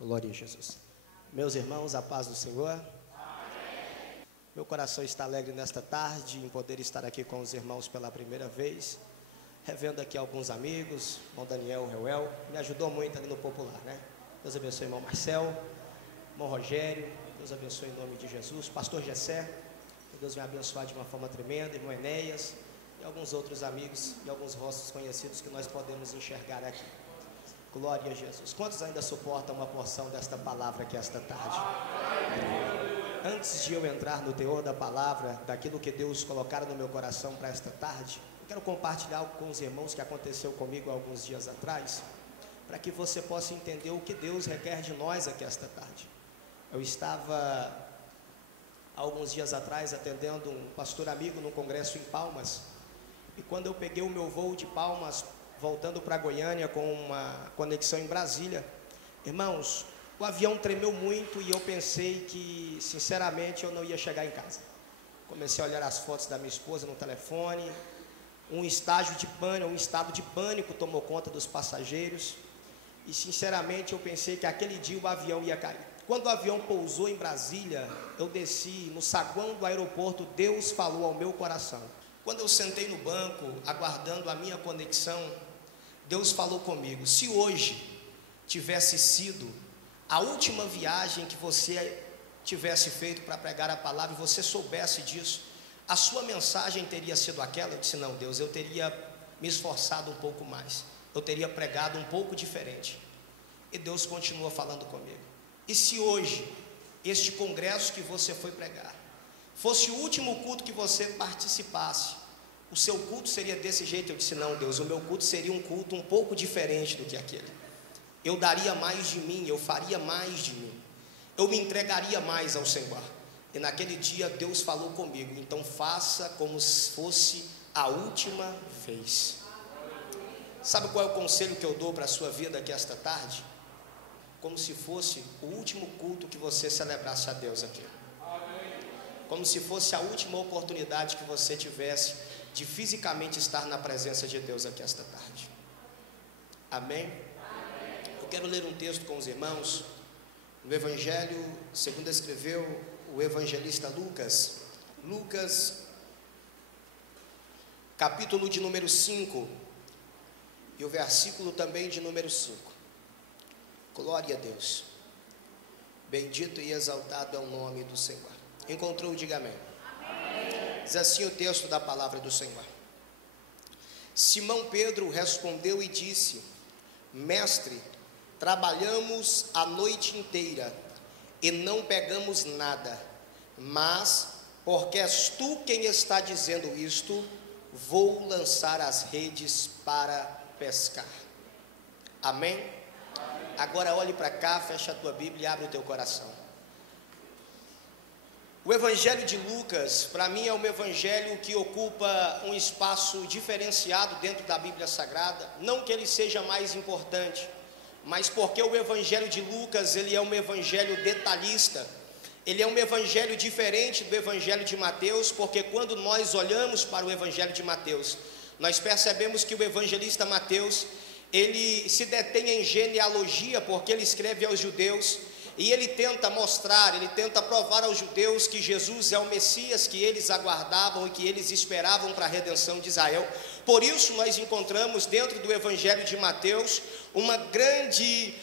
Glória a Jesus. Meus irmãos, a paz do Senhor. Amém. Meu coração está alegre nesta tarde em poder estar aqui com os irmãos pela primeira vez, revendo aqui alguns amigos, irmão Daniel, Reuel, me ajudou muito ali no popular, né? Deus abençoe irmão Marcel, irmão Rogério, Deus abençoe em nome de Jesus, pastor Gessé, que Deus venha abençoar de uma forma tremenda, irmão Enéas e alguns outros amigos e alguns rostos conhecidos que nós podemos enxergar aqui. Glória a Jesus. Quantos ainda suportam uma porção desta palavra aqui esta tarde? Antes de eu entrar no teor da palavra, daquilo que Deus colocara no meu coração para esta tarde, eu quero compartilhar algo com os irmãos que aconteceu comigo há alguns dias atrás, para que você possa entender o que Deus requer de nós aqui esta tarde. Eu estava há alguns dias atrás atendendo um pastor amigo num congresso em Palmas, e quando eu peguei o meu voo de Palmas voltando para Goiânia com uma conexão em Brasília, irmãos, o avião tremeu muito e eu pensei que, sinceramente, eu não ia chegar em casa. Comecei a olhar as fotos da minha esposa no telefone, um estado de pânico tomou conta dos passageiros e, sinceramente, eu pensei que aquele dia o avião ia cair. Quando o avião pousou em Brasília, eu desci no saguão do aeroporto, Deus falou ao meu coração. Quando eu sentei no banco, aguardando a minha conexão, Deus falou comigo: se hoje tivesse sido a última viagem que você tivesse feito para pregar a palavra e você soubesse disso, a sua mensagem teria sido aquela? Eu disse: não, Deus, eu teria me esforçado um pouco mais, eu teria pregado um pouco diferente. E Deus continua falando comigo: e se hoje este congresso que você foi pregar fosse o último culto que você participasse, o seu culto seria desse jeito? Eu disse: não, Deus, o meu culto seria um culto um pouco diferente do que aquele. Eu daria mais de mim, eu faria mais de mim, eu me entregaria mais ao Senhor. E naquele dia Deus falou comigo: então faça como se fosse a última vez. Sabe qual é o conselho que eu dou para a sua vida aqui esta tarde? Como se fosse o último culto que você celebrasse a Deus aqui. Como se fosse a última oportunidade que você tivesse de fisicamente estar na presença de Deus aqui esta tarde. Amém? Amém. Eu quero ler um texto com os irmãos, no Evangelho, segundo escreveu o evangelista Lucas, capítulo de número 5, e o versículo também de número 5. Glória a Deus. Bendito e exaltado é o nome do Senhor. Encontrou, diga amém. Amém. Diz assim o texto da palavra do Senhor: Simão Pedro respondeu e disse: Mestre, trabalhamos a noite inteira e não pegamos nada, mas porque és tu quem está dizendo isto, vou lançar as redes para pescar. Amém? Amém. Agora olhe para cá, fecha a tua Bíblia e abre o teu coração. O Evangelho de Lucas, para mim, é um evangelho que ocupa um espaço diferenciado dentro da Bíblia Sagrada. Não que ele seja mais importante, mas porque o Evangelho de Lucas, ele é um evangelho detalhista. Ele é um evangelho diferente do Evangelho de Mateus, porque quando nós olhamos para o Evangelho de Mateus, nós percebemos que o evangelista Mateus, ele se detém em genealogia, porque ele escreve aos judeus, e ele tenta mostrar, ele tenta provar aos judeus que Jesus é o Messias que eles aguardavam e que eles esperavam para a redenção de Israel. Por isso nós encontramos dentro do Evangelho de Mateus uma grande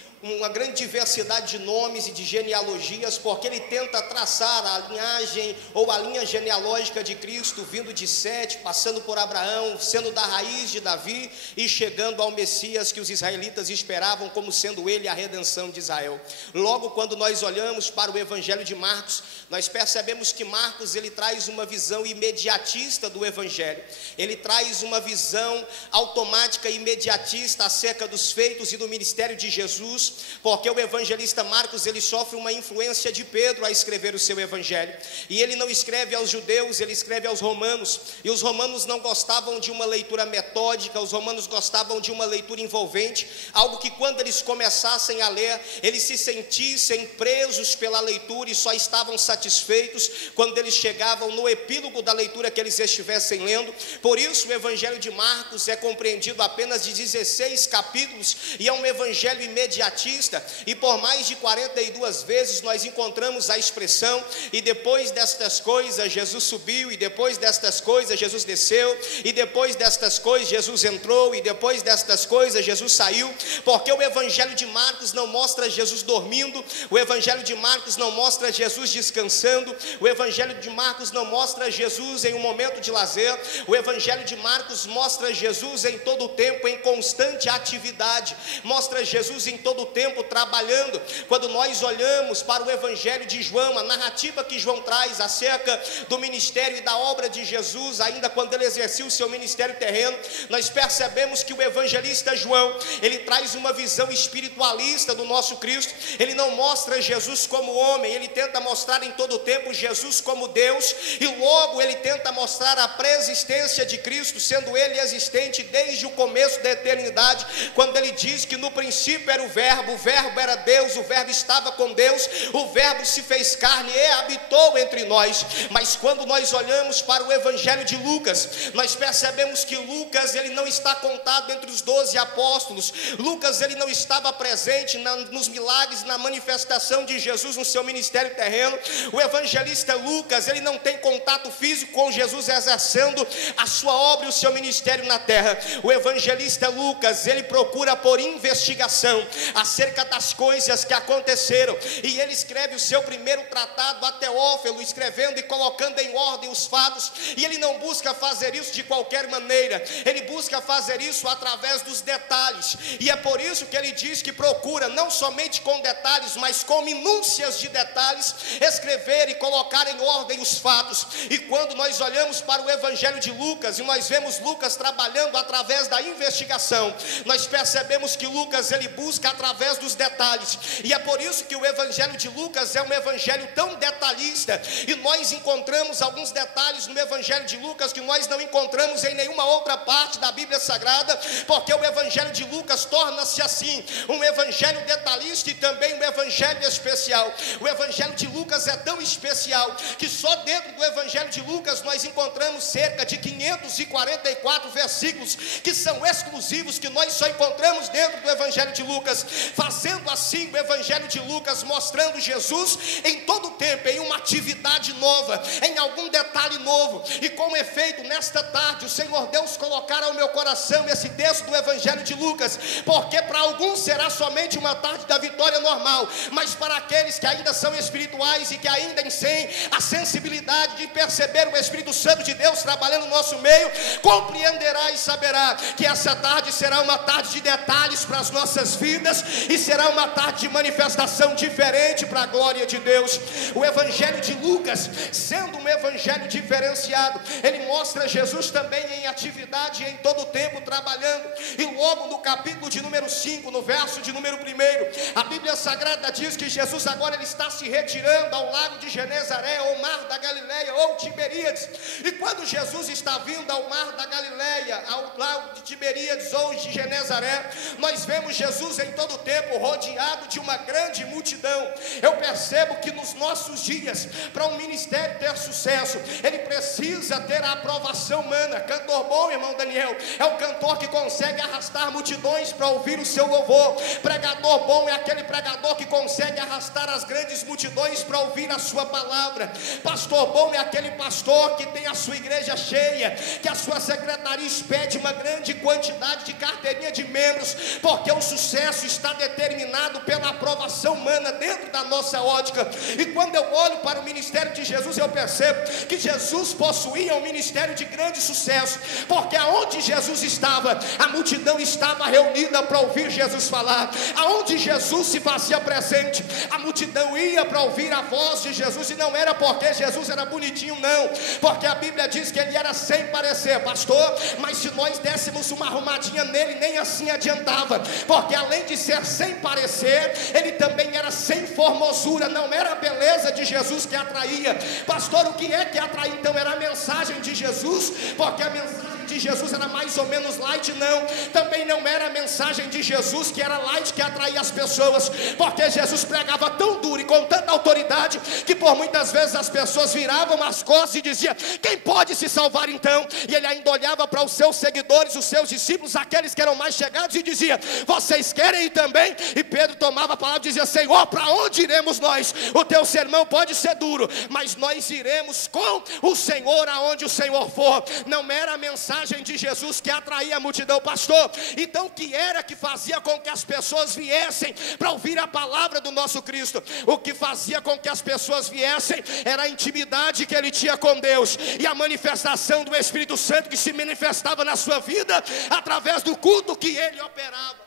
diversidade de nomes e de genealogias, porque ele tenta traçar a linhagem ou a linha genealógica de Cristo, vindo de Sete, passando por Abraão, sendo da raiz de Davi e chegando ao Messias que os israelitas esperavam como sendo ele a redenção de Israel. Logo, quando nós olhamos para o Evangelho de Marcos, nós percebemos que Marcos, ele traz uma visão imediatista do Evangelho. Ele traz uma visão automática e imediatista acerca dos feitos e do ministério de Jesus, Jesus, porque o evangelista Marcos, ele sofre uma influência de Pedro a escrever o seu evangelho, e ele não escreve aos judeus, ele escreve aos romanos, e os romanos não gostavam de uma leitura metódica, os romanos gostavam de uma leitura envolvente, algo que quando eles começassem a ler, eles se sentissem presos pela leitura e só estavam satisfeitos quando eles chegavam no epílogo da leitura que eles estivessem lendo. Por isso o evangelho de Marcos é compreendido apenas de 16 capítulos, e é um evangelho imediatista, e por mais de 42 vezes nós encontramos a expressão: e depois destas coisas Jesus subiu, e depois destas coisas Jesus desceu, e depois destas coisas Jesus entrou, e depois destas coisas Jesus saiu. Porque o evangelho de Marcos não mostra Jesus dormindo, o evangelho de Marcos não mostra Jesus descansando, o evangelho de Marcos não mostra Jesus em um momento de lazer, o evangelho de Marcos mostra Jesus em todo o tempo em constante atividade, mostra Jesus em todo o tempo trabalhando. Quando nós olhamos para o evangelho de João, a narrativa que João traz acerca do ministério e da obra de Jesus, ainda quando ele exercia o seu ministério terreno, nós percebemos que o evangelista João, ele traz uma visão espiritualista do nosso Cristo. Ele não mostra Jesus como homem, ele tenta mostrar em todo o tempo Jesus como Deus, e logo ele tenta mostrar a preexistência de Cristo, sendo ele existente desde o começo da eternidade, quando ele diz que no princípio era o verbo era Deus, o verbo estava com Deus, o verbo se fez carne e habitou entre nós. Mas quando nós olhamos para o evangelho de Lucas, nós percebemos que Lucas, ele não está contado entre os 12 apóstolos. Lucas, ele não estava presente nos milagres, na manifestação de Jesus no seu ministério terreno. O evangelista Lucas, ele não tem contato físico com Jesus exercendo a sua obra e o seu ministério na terra. O evangelista Lucas, ele procura por investigação acerca das coisas que aconteceram, e ele escreve o seu primeiro tratado a Teófilo, escrevendo e colocando em ordem os fatos, e ele não busca fazer isso de qualquer maneira, ele busca fazer isso através dos detalhes, e é por isso que ele diz que procura não somente com detalhes, mas com minúcias de detalhes, escrever e colocar em ordem os fatos. E quando nós olhamos para o evangelho de Lucas, e nós vemos Lucas trabalhando através da investigação, nós percebemos que Lucas, ele busca através dos detalhes, e é por isso que o evangelho de Lucas é um evangelho tão detalhista, e nós encontramos alguns detalhes no evangelho de Lucas que nós não encontramos em nenhuma outra parte da Bíblia Sagrada, porque o evangelho de Lucas torna-se assim, um evangelho detalhista e também um evangelho especial. O evangelho de Lucas é tão especial que só dentro do evangelho de Lucas nós encontramos cerca de 544 versículos que são exclusivos, que nós só encontramos dentro do evangelho de Lucas, fazendo assim o evangelho de Lucas mostrando Jesus em todo o tempo, em uma atividade nova, em algum detalhe novo. E com efeito, nesta tarde o Senhor Deus colocara ao meu coração esse texto do evangelho de Lucas, porque para alguns será somente uma tarde da vitória normal, mas para aqueles que ainda são espirituais e que ainda têm a sensibilidade de perceber o Espírito Santo de Deus trabalhando no nosso meio, compreenderá e saberá que essa tarde será uma tarde de detalhes para as nossas vidas, e será uma tarde de manifestação diferente para a glória de Deus. O evangelho de Lucas, sendo um evangelho diferenciado, ele mostra Jesus também em atividade em todo o tempo trabalhando. E logo no capítulo de número 5, no verso de número 1, a Bíblia Sagrada diz que Jesus agora ele está se retirando ao lago de Genezaré, ou mar da Galileia, ou Tiberíades. E quando Jesus está vindo ao mar da Galileia, ao lago de Tiberíades ou de Genezaré, nós vemos Jesus em todo o tempo rodeado de uma grande multidão. Eu percebo que nos nossos dias, para um ministério ter sucesso, ele precisa ter a aprovação humana. Cantor bom, irmão Daniel, é o cantor que consegue arrastar multidões para ouvir o seu louvor. Pregador bom é aquele pregador que consegue arrastar as grandes multidões para ouvir a sua palavra. Pastor bom é aquele pastor que tem a sua igreja cheia, que a sua secretaria expede uma grande quantidade de carteirinha de membros, porque o sucesso está determinado pela aprovação humana dentro da nossa ótica. E quando eu olho para o ministério de Jesus, eu percebo que Jesus possuía um ministério de grande sucesso, porque aonde Jesus estava, a multidão estava reunida para ouvir Jesus falar. Aonde Jesus se fazia presente, a multidão ia para ouvir a voz de Jesus, e não era porque Jesus era era bonitinho, não, porque a Bíblia diz que ele era sem parecer, pastor, mas se nós dessemos uma arrumadinha nele, nem assim adiantava, porque além de ser sem parecer, ele também era sem formosura, não era a beleza de Jesus que atraía. Pastor, o que é que atraía então? Era a mensagem de Jesus, porque a mensagem de Jesus era mais ou menos light? Não, também não era a mensagem de Jesus que era light que atraía as pessoas, porque Jesus pregava tão duro e com tanta autoridade, que por muitas vezes as pessoas viravam as costas e diziam: quem pode se salvar então? E ele ainda olhava para os seus seguidores, os seus discípulos, aqueles que eram mais chegados, e dizia: vocês querem ir também? E Pedro tomava a palavra e dizia: Senhor, para onde iremos nós? O teu sermão pode ser duro, mas nós iremos com o Senhor aonde o Senhor for. Não era a mensagem de Jesus que atraía a multidão, pastor. Então o que era que fazia com que as pessoas viessem para ouvir a palavra do nosso Cristo? O que fazia com que as pessoas viessem era a intimidade que ele tinha com Deus, e a manifestação do Espírito Santo que se manifestava na sua vida através do culto que ele operava.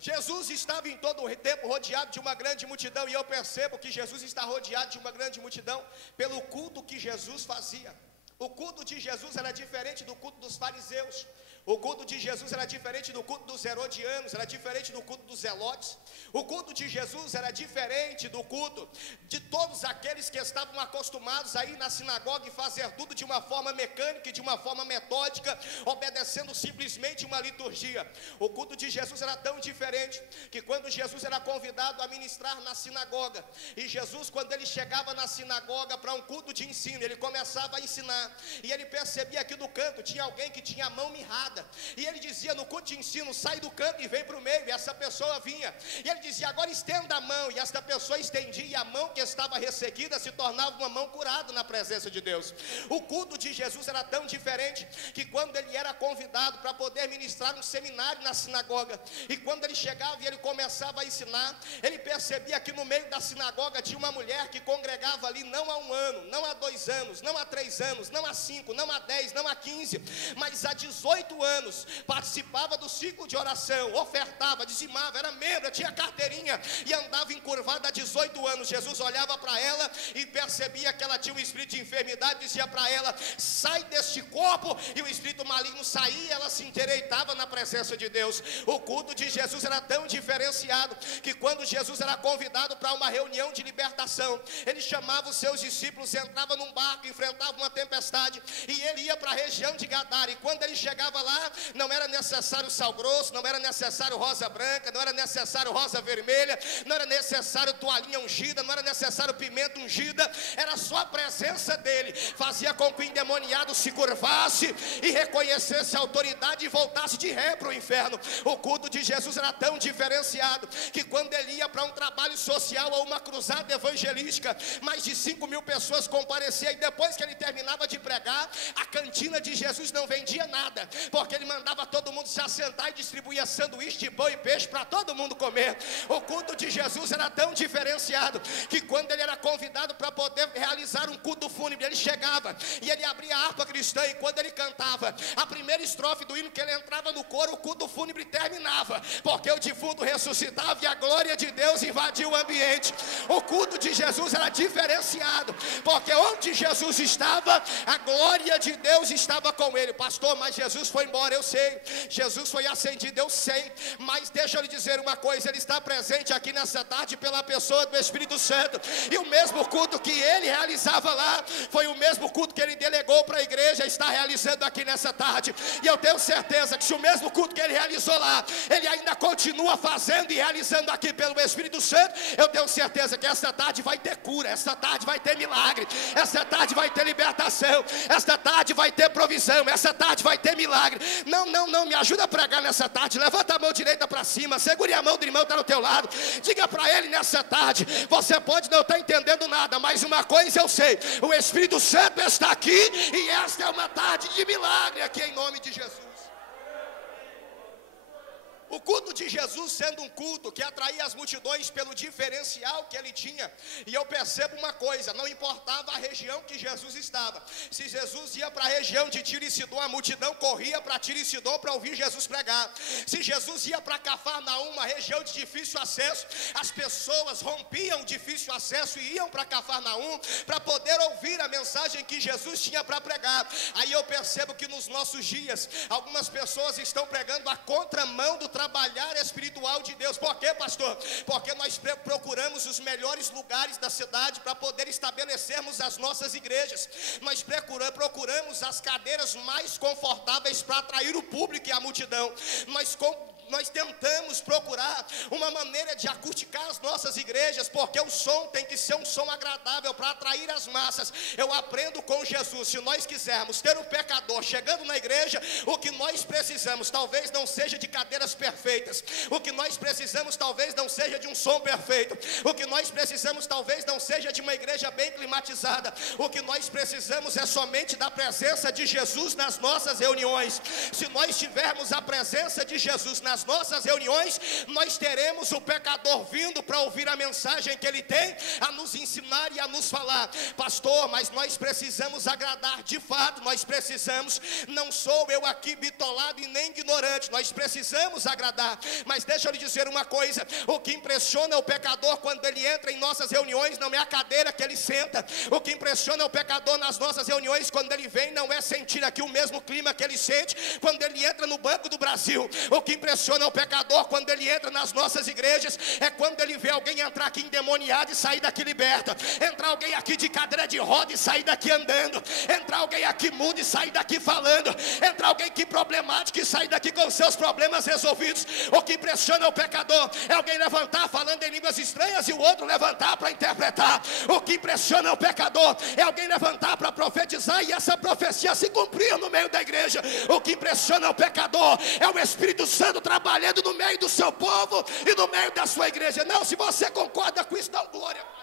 Jesus estava em todo o tempo rodeado de uma grande multidão, e eu percebo que Jesus está rodeado de uma grande multidão pelo culto que Jesus fazia. O culto de Jesus era diferente do culto dos fariseus. O culto de Jesus era diferente do culto dos herodianos, era diferente do culto dos zelotes. O culto de Jesus era diferente do culto de todos aqueles que estavam acostumados a ir na sinagoga e fazer tudo de uma forma mecânica e de uma forma metódica, obedecendo simplesmente uma liturgia. O culto de Jesus era tão diferente que quando Jesus era convidado a ministrar na sinagoga, e Jesus, quando ele chegava na sinagoga para um culto de ensino, ele começava a ensinar, e ele percebia que do canto tinha alguém que tinha a mão mirrada, e ele dizia no culto de ensino: sai do canto e vem para o meio. E essa pessoa vinha, e ele dizia: agora estenda a mão. E esta pessoa estendia, e a mão que estava resseguida se tornava uma mão curada na presença de Deus. O culto de Jesus era tão diferente que quando ele era convidado para poder ministrar um seminário na sinagoga, e quando ele chegava e ele começava a ensinar, ele percebia que no meio da sinagoga tinha uma mulher que congregava ali não há 1 ano, não há 2 anos, não há 3 anos, não há 5, não há 10, não há 15, mas há 18 anos, participava do ciclo de oração, ofertava, dizimava, era membro, tinha carteirinha e andava encurvada há 18 anos. Jesus olhava para ela e percebia que ela tinha um espírito de enfermidade, dizia para ela: sai deste corpo, e o espírito maligno saía, ela se endireitava na presença de Deus. O culto de Jesus era tão diferenciado que quando Jesus era convidado para uma reunião de libertação, ele chamava os seus discípulos, entrava num barco, enfrentava uma tempestade, e ele ia para a região de Gadara, e quando ele chegava lá, não era necessário sal grosso, não era necessário rosa branca, não era necessário rosa vermelha, não era necessário toalhinha ungida, não era necessário pimenta ungida, era só a presença dele, fazia com que o endemoniado se curvasse e reconhecesse a autoridade e voltasse de ré para o inferno. O culto de Jesus era tão diferenciado que quando ele ia para um trabalho social ou uma cruzada evangelística, mais de 5.000 pessoas compareciam, e depois que ele terminava de pregar, a cantina de Jesus não vendia nada, porque ele mandava todo mundo se assentar e distribuía sanduíche de pão e peixe para todo mundo comer. O culto de Jesus era tão diferenciado que quando ele era convidado para poder realizar um culto fúnebre, ele chegava e ele abria a harpa cristã, e quando ele cantava a primeira estrofe do hino, que ele entrava no coro, o culto fúnebre terminava, porque o defunto ressuscitava e a glória de Deus invadiu o ambiente. O culto de Jesus era diferenciado, porque onde Jesus estava, a glória de Deus estava com ele. Pastor, mas Jesus foi embora, eu sei, Jesus foi ascendido, eu sei, mas deixa eu lhe dizer uma coisa: ele está presente aqui nessa tarde pela pessoa do Espírito Santo, e o mesmo culto que ele realizava lá, foi o mesmo culto que ele delegou para a igreja, está realizando aqui nessa tarde, e eu tenho certeza que se o mesmo culto que ele realizou lá, ele ainda continua fazendo e realizando aqui pelo Espírito Santo, eu tenho certeza que essa tarde vai ter cura, essa tarde vai ter milagre, essa tarde vai ter libertação, essa tarde vai ter provisão, essa tarde vai ter milagre. Não, me ajuda a pregar nessa tarde. Levanta a mão direita para cima, segure a mão do irmão que está do teu lado, diga para ele nessa tarde: você pode não estar entendendo nada, mas uma coisa eu sei, o Espírito Santo está aqui, e esta é uma tarde de milagre aqui em nome de Jesus. O culto de Jesus sendo um culto que atraía as multidões pelo diferencial que ele tinha. E eu percebo uma coisa, não importava a região que Jesus estava. Se Jesus ia para a região de Tiro e Sidom, a multidão corria para Tiro e Sidom para ouvir Jesus pregar. Se Jesus ia para Cafarnaum, uma região de difícil acesso, as pessoas rompiam o difícil acesso e iam para Cafarnaum para poder ouvir a mensagem que Jesus tinha para pregar. Aí eu percebo que nos nossos dias, algumas pessoas estão pregando a contramão do trabalhar espiritual de Deus. Por quê, pastor? Porque nós procuramos os melhores lugares da cidade para poder estabelecermos as nossas igrejas. Nós procuramos as cadeiras mais confortáveis para atrair o público e a multidão. Nós tentamos procurar uma maneira de acusticar as nossas igrejas, porque o som tem que ser um som agradável para atrair as massas. Eu aprendo com Jesus, se nós quisermos ter o pecador chegando na igreja, o que nós precisamos talvez não seja de cadeiras perfeitas, o que nós precisamos talvez não seja de um som perfeito, o que nós precisamos talvez não seja de uma igreja bem climatizada. O que nós precisamos é somente da presença de Jesus nas nossas reuniões. Se nós tivermos a presença de Jesus nas nossas reuniões, nós teremos o pecador vindo para ouvir a mensagem que ele tem a nos ensinar e a nos falar. Pastor, mas nós precisamos agradar de fato, nós precisamos, não sou eu aqui bitolado e nem ignorante, nós precisamos agradar. Mas deixa eu lhe dizer uma coisa, o que impressiona o pecador quando ele entra em nossas reuniões não é a cadeira que ele senta. O que impressiona o pecador nas nossas reuniões quando ele vem não é sentir aqui o mesmo clima que ele sente quando ele entra no Banco do Brasil. O que impressiona o pecador quando ele entra nas nossas igrejas é quando ele vê alguém entrar aqui endemoniado e sair daqui liberto, entrar alguém aqui de cadeira de roda e sair daqui andando, entrar alguém aqui mudo e sair daqui falando, entrar alguém aqui problemático e sair daqui com seus problemas resolvidos. O que impressiona o pecador é alguém levantar falando em línguas estranhas e o outro levantar para interpretar. O que impressiona o pecador é alguém levantar para profetizar e essa profecia se cumprir no meio da igreja. O que impressiona o pecador é o Espírito Santo trabalhando no meio do seu povo e no meio da sua igreja. Não, se você concorda com isso, dá glória.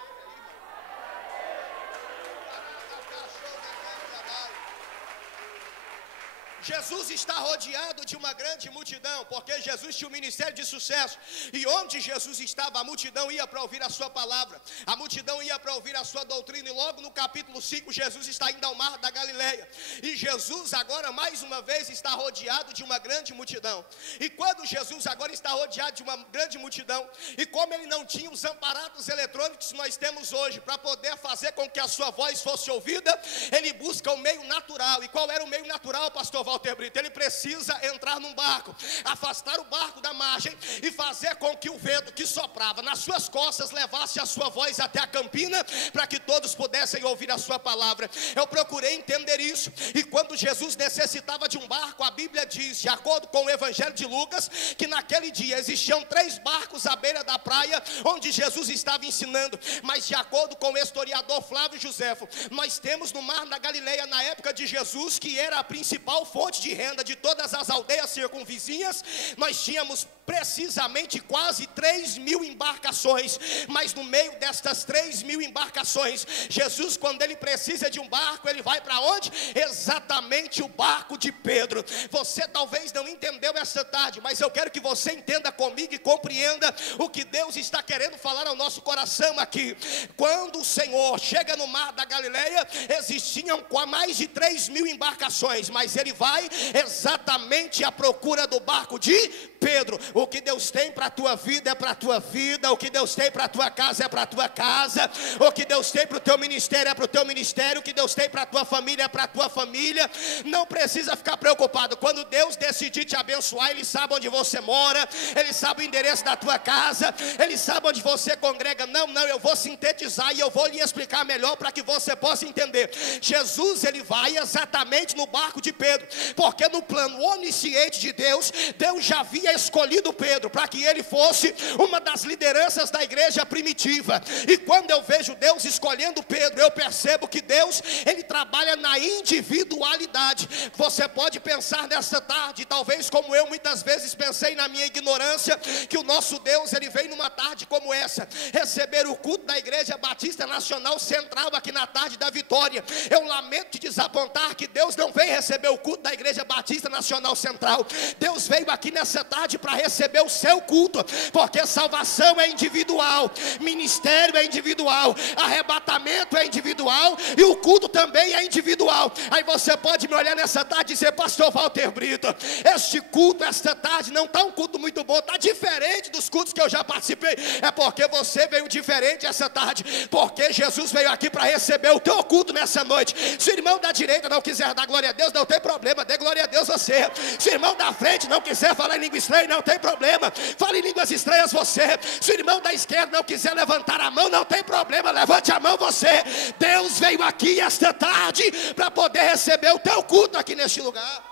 Jesus está rodeado de uma grande multidão, porque Jesus tinha um ministério de sucesso, e onde Jesus estava, a multidão ia para ouvir a sua palavra, a multidão ia para ouvir a sua doutrina. E logo no capítulo 5, Jesus está indo ao mar da Galileia, e Jesus agora mais uma vez está rodeado de uma grande multidão. E quando Jesus agora está rodeado de uma grande multidão, e como ele não tinha os aparatos eletrônicos que nós temos hoje para poder fazer com que a sua voz fosse ouvida, ele busca o meio natural. E qual era o meio natural, pastor Walter Brito? Ele precisa entrar num barco, afastar o barco da margem e fazer com que o vento que soprava nas suas costas levasse a sua voz até a campina, para que todos pudessem ouvir a sua palavra. Eu procurei entender isso, e quando Jesus necessitava de um barco, a Bíblia diz, de acordo com o Evangelho de Lucas, que naquele dia existiam 3 barcos à beira da praia onde Jesus estava ensinando. Mas de acordo com o historiador Flávio Joséfo, nós temos no mar da Galileia, na época de Jesus, que era a principal fonte de renda de todas as aldeias circunvizinhas, nós tínhamos precisamente quase 3.000 embarcações. Mas no meio destas 3.000 embarcações, Jesus, quando ele precisa de um barco, ele vai para onde? Exatamente o barco de Pedro. Você talvez não entendeu essa tarde, mas eu quero que você entenda comigo e compreenda o que Deus está querendo falar ao nosso coração aqui. Quando o Senhor chega no mar da Galileia, existiam mais de 3.000 embarcações, mas ele vai exatamente à procura do barco de Pedro. O que Deus tem para a tua vida é para a tua vida, o que Deus tem para a tua casa é para a tua casa, o que Deus tem para o teu ministério é para o teu ministério, o que Deus tem para a tua família é para a tua família. Não precisa ficar preocupado. Quando Deus decidir te abençoar, Ele sabe onde você mora, Ele sabe o endereço da tua casa, Ele sabe onde você congrega. Não, eu vou sintetizar e eu vou lhe explicar melhor para que você possa entender. Jesus, ele vai exatamente no barco de Pedro, porque no plano onisciente de Deus, Deus já havia escolhido Pedro para que ele fosse uma das lideranças da igreja primitiva. E quando eu vejo Deus escolhendo Pedro, eu percebo que Deus, ele trabalha na individualidade. Você pode pensar nessa tarde, talvez como eu muitas vezes pensei na minha ignorância, que o nosso Deus, ele vem numa tarde como essa, receber o culto da Igreja Batista Nacional Central aqui na tarde da Vitória. Eu lamento te desapontar que Deus não vem receber o culto da da Igreja Batista Nacional Central. Deus veio aqui nessa tarde para receber o seu culto, porque salvação é individual, ministério é individual, arrebatamento é individual e o culto também é individual. Aí você pode me olhar nessa tarde e dizer: pastor Walter Brito, este culto, esta tarde não está um culto muito bom, está diferente dos cultos que eu já participei. É porque você veio diferente essa tarde, porque Jesus veio aqui para receber o teu culto nessa noite. Se o irmão da direita não quiser dar glória a Deus, não tem problema, dê glória a Deus você. Se o irmão da frente não quiser falar em língua estranha, não tem problema, fale em línguas estranhas você. Se o irmão da esquerda não quiser levantar a mão, não tem problema, levante a mão você. Deus veio aqui esta tarde para poder receber o teu culto aqui neste lugar.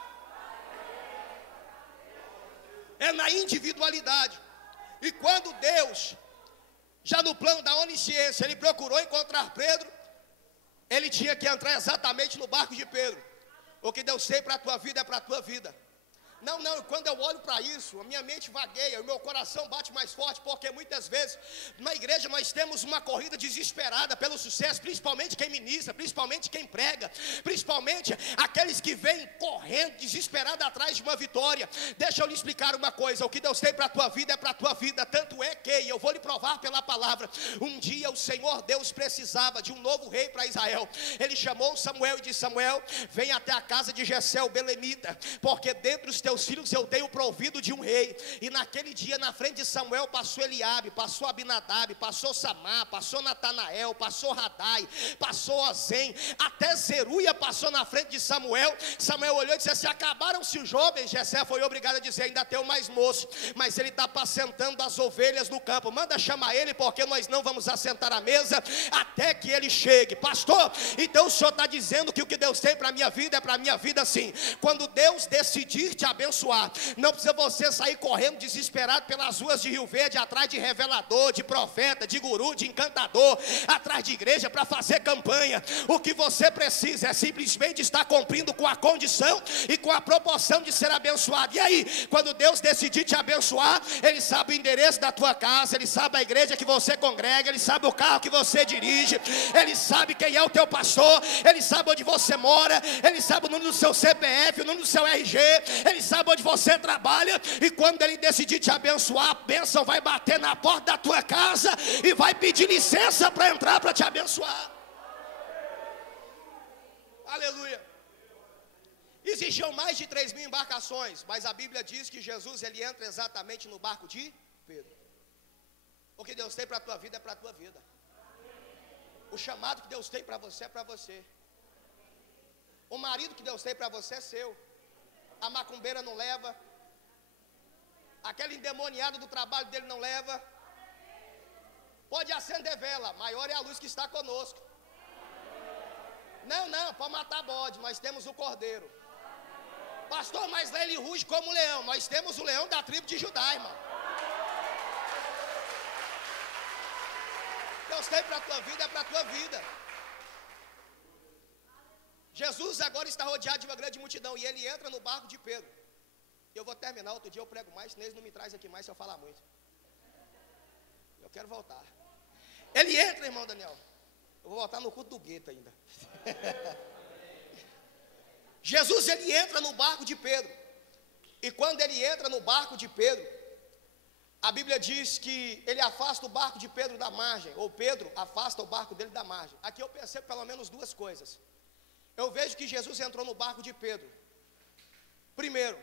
É na individualidade. E quando Deus, já no plano da onisciência, ele procurou encontrar Pedro, ele tinha que entrar exatamente no barco de Pedro. O que Deus tem para a tua vida é para a tua vida. Não, quando eu olho para isso, a minha mente vagueia, o meu coração bate mais forte, porque muitas vezes na igreja nós temos uma corrida desesperada pelo sucesso, principalmente quem ministra, principalmente quem prega, principalmente aqueles que vêm correndo desesperado atrás de uma vitória. Deixa eu lhe explicar uma coisa: o que Deus tem para a tua vida é para a tua vida, tanto é que, e eu vou lhe provar pela palavra, um dia o Senhor Deus precisava de um novo rei para Israel. Ele chamou Samuel e disse: Samuel, vem até a casa de Jessé o belemita, porque dentre os teus filhos eu tenho provido de um rei. E naquele dia na frente de Samuel passou Eliabe, passou Abinadab, passou Samar, passou Natanael, passou Radai, passou Ozem, até Zeruia passou na frente de Samuel. Samuel olhou e disse assim: acabaram-se os jovens. Jessé foi obrigado a dizer: ainda tem o mais moço, mas ele está apacentando as ovelhas no campo, manda chamar ele, porque nós não vamos assentar à mesa até que ele chegue. Pastor, então o senhor está dizendo que o que Deus tem para a minha vida é para a minha vida sim. Quando Deus decidir te abençoar, não precisa você sair correndo desesperado pelas ruas de Rio Verde, atrás de revelador, de profeta, de guru, de encantador, atrás de igreja para fazer campanha. O que você precisa é simplesmente estar cumprindo com a condição e com a proporção de ser abençoado. E aí, quando Deus decidir te abençoar, Ele sabe o endereço da tua casa, Ele sabe a igreja que você congrega, Ele sabe o carro que você dirige, Ele sabe quem é o teu pastor, Ele sabe onde você mora, Ele sabe o número do seu CPF, o número do seu RG, Ele sabe onde você trabalha. E quando Ele decidir te abençoar, a bênção vai bater na porta da tua casa e vai pedir licença para entrar para te abençoar. Aleluia. Existiam mais de 3.000 embarcações, mas a Bíblia diz que Jesus ele entra exatamente no barco de Pedro. O que Deus tem para a tua vida é para a tua vida. O chamado que Deus tem para você é para você. O marido que Deus tem para você é seu. A macumbeira não leva. Aquele endemoniado do trabalho dele não leva. Pode acender vela, maior é a luz que está conosco. Não, pode matar bode, nós temos o cordeiro. Pastor, mas ele ruge como leão. Nós temos o leão da tribo de Judá, irmão. Deus tem para a tua vida, é para a tua vida. Jesus agora está rodeado de uma grande multidão e ele entra no barco de Pedro. Eu vou terminar, outro dia eu prego mais, senão eles não me trazem aqui mais se eu falar muito. Eu quero voltar. Ele entra, irmão Daniel. Eu vou voltar no culto do gueto ainda. Jesus ele entra no barco de Pedro. E quando ele entra no barco de Pedro, a Bíblia diz que ele afasta o barco de Pedro da margem, ou Pedro afasta o barco dele da margem. Aqui eu percebo pelo menos duas coisas. Eu vejo que Jesus entrou no barco de Pedro. Primeiro,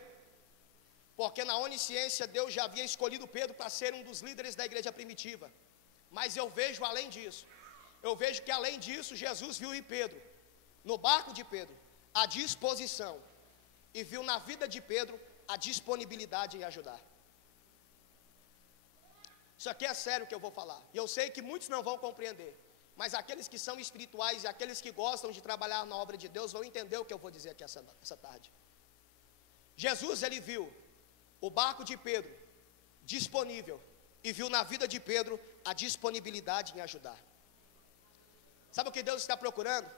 porque na onisciência Deus já havia escolhido Pedro para ser um dos líderes da igreja primitiva. Mas eu vejo além disso. Eu vejo que além disso Jesus viu em Pedro, no barco de Pedro, a disposição. E viu na vida de Pedro a disponibilidade em ajudar. Isso aqui é sério que eu vou falar. E eu sei que muitos não vão compreender. Mas aqueles que são espirituais e aqueles que gostam de trabalhar na obra de Deus vão entender o que eu vou dizer aqui essa tarde. Jesus ele viu o barco de Pedro disponível e viu na vida de Pedro a disponibilidade em ajudar. Sabe o que Deus está procurando?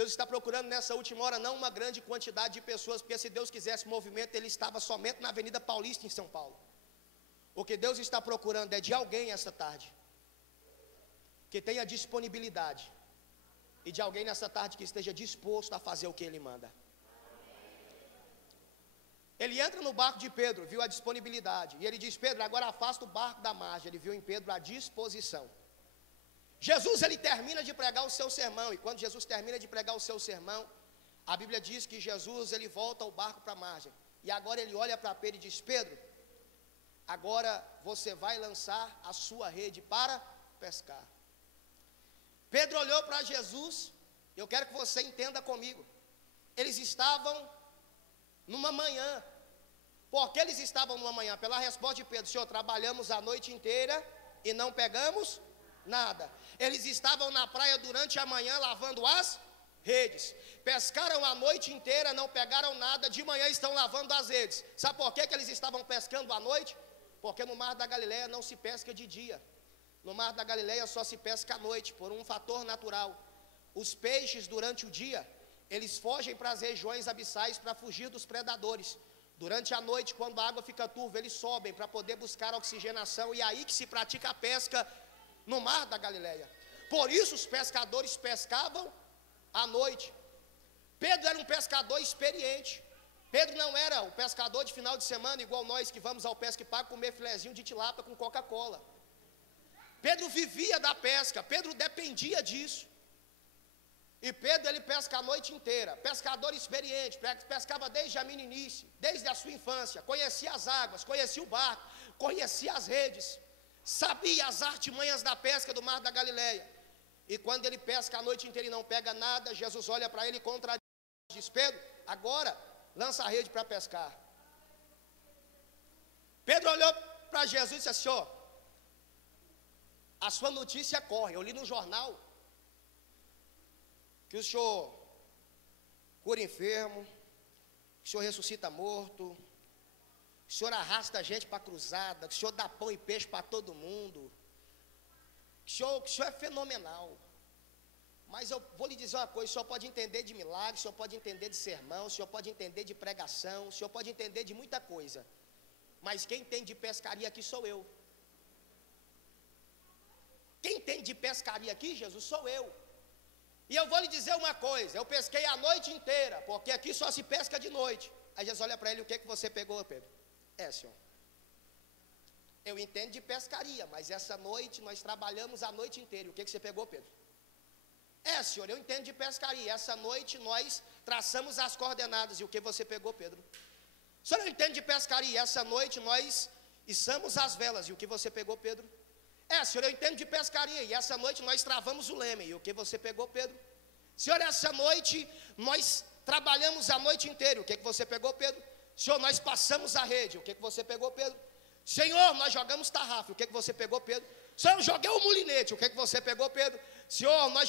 Deus está procurando nessa última hora não uma grande quantidade de pessoas, porque se Deus quisesse movimento, Ele estava somente na Avenida Paulista em São Paulo. O que Deus está procurando é de alguém essa tarde que tenha disponibilidade e de alguém nessa tarde que esteja disposto a fazer o que Ele manda. Ele entra no barco de Pedro, viu a disponibilidade, e ele diz: Pedro, agora afasta o barco da margem. Ele viu em Pedro a disposição. Jesus, ele termina de pregar o seu sermão, e quando Jesus termina de pregar o seu sermão, a Bíblia diz que Jesus, ele volta o barco para a margem, e agora ele olha para Pedro e diz: Pedro, agora você vai lançar a sua rede para pescar. Pedro olhou para Jesus. Eu quero que você entenda comigo. Eles estavam numa manhã. Por que eles estavam numa manhã? Pela resposta de Pedro: Senhor, trabalhamos a noite inteira e não pegamos nada. Eles estavam na praia durante a manhã lavando as redes. Pescaram a noite inteira, não pegaram nada. De manhã estão lavando as redes. Sabe por que eles estavam pescando à noite? Porque no Mar da Galileia não se pesca de dia. No Mar da Galileia só se pesca à noite, por um fator natural. Os peixes durante o dia, eles fogem para as regiões abissais para fugir dos predadores. Durante a noite, quando a água fica turva, eles sobem para poder buscar oxigenação, e é aí que se pratica a pesca no Mar da Galileia. Por isso os pescadores pescavam à noite. Pedro era um pescador experiente. Pedro não era o pescador de final de semana, igual nós que vamos ao Pesca e Paga comer filezinho de tilápia com Coca-Cola. Pedro vivia da pesca, Pedro dependia disso. E Pedro, ele pesca a noite inteira, pescador experiente, pescava desde a meninice, desde a sua infância, conhecia as águas, conhecia o barco, conhecia as redes, sabia as artimanhas da pesca do Mar da Galileia. E quando ele pesca a noite inteira e não pega nada, Jesus olha para ele e contradiz: Pedro, agora lança a rede para pescar. Pedro olhou para Jesus e disse assim: ó, a sua notícia corre. Eu li no jornal que o senhor cura enfermo, que o senhor ressuscita morto, que o senhor arrasta a gente para a cruzada, que o senhor dá pão e peixe para todo mundo, que o senhor é fenomenal. Mas eu vou lhe dizer uma coisa: o senhor pode entender de milagre, o senhor pode entender de sermão, o senhor pode entender de pregação, o senhor pode entender de muita coisa, mas quem tem de pescaria aqui sou eu. Quem tem de pescaria aqui, Jesus, sou eu. E eu vou lhe dizer uma coisa: eu pesquei a noite inteira, porque aqui só se pesca de noite. Aí Jesus olha para ele: o que você pegou, Pedro? Senhor, eu entendo de pescaria, mas essa noite nós trabalhamos a noite inteira. E o que você pegou, Pedro? Senhor, eu entendo de pescaria. Essa noite nós traçamos as coordenadas. E o que você pegou, Pedro? Senhor, eu entendo de pescaria. Essa noite nós içamos as velas. E o que você pegou, Pedro? Senhor, eu entendo de pescaria. E essa noite nós travamos o leme. E o que você pegou, Pedro? Senhor, essa noite nós trabalhamos a noite inteira. O que você pegou, Pedro? Senhor, nós passamos a rede. O que você pegou, Pedro? Senhor, nós jogamos tarrafa. O que você pegou, Pedro? Senhor, eu joguei o mulinete. O que você pegou, Pedro? Senhor, nós